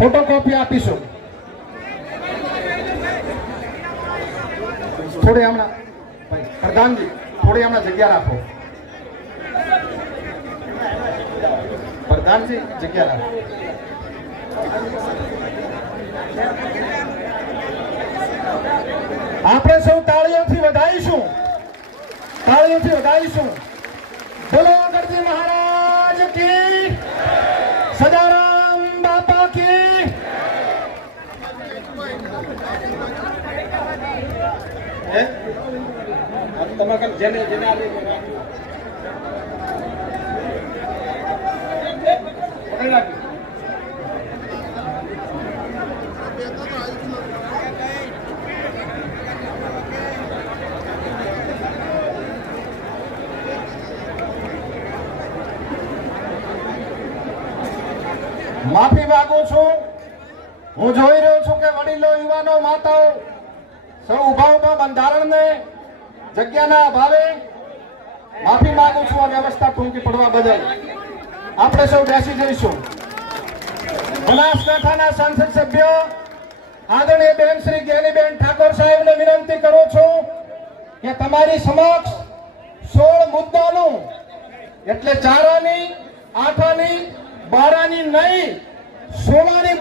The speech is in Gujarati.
ફોટોકોપી આપીશું. થોડી હમણાં પ્રધાનજી થોડી હમણાં જગ્યા રાખો. પ્રધાનજી જગ્યા રાખો. આપણે સૌ તાળીઓથી વધાવીશું. તાળીઓથી વધાવીશું. બોલો ગણપતિ મહારાજ કી, સદારામ બાપા કી. જેને જેને માફી માંગુ છું. હું જોઈ રહ્યો છું કે વડીલો, યુવાનો, માતાઓ સૌ ઉભા ઉભા બંધારણને જગ્યાના અભાવે માફી માંગુ છું. આ વ્યવસ્થા ટૂંકી પડવા બદલ આપણે સૌ બેસી જઈશું. બનાસકાંઠાના સંસદ સભ્ય આદરણીય બેન શ્રી જ્ઞાનીબેન ઠાકોર સાહેબને વિનંતી કરું છું કે તમારી સમક્ષ 16 મુદ્દાનું, એટલે 4 આની, 8 આની, 12 આની નહીં, 16 આની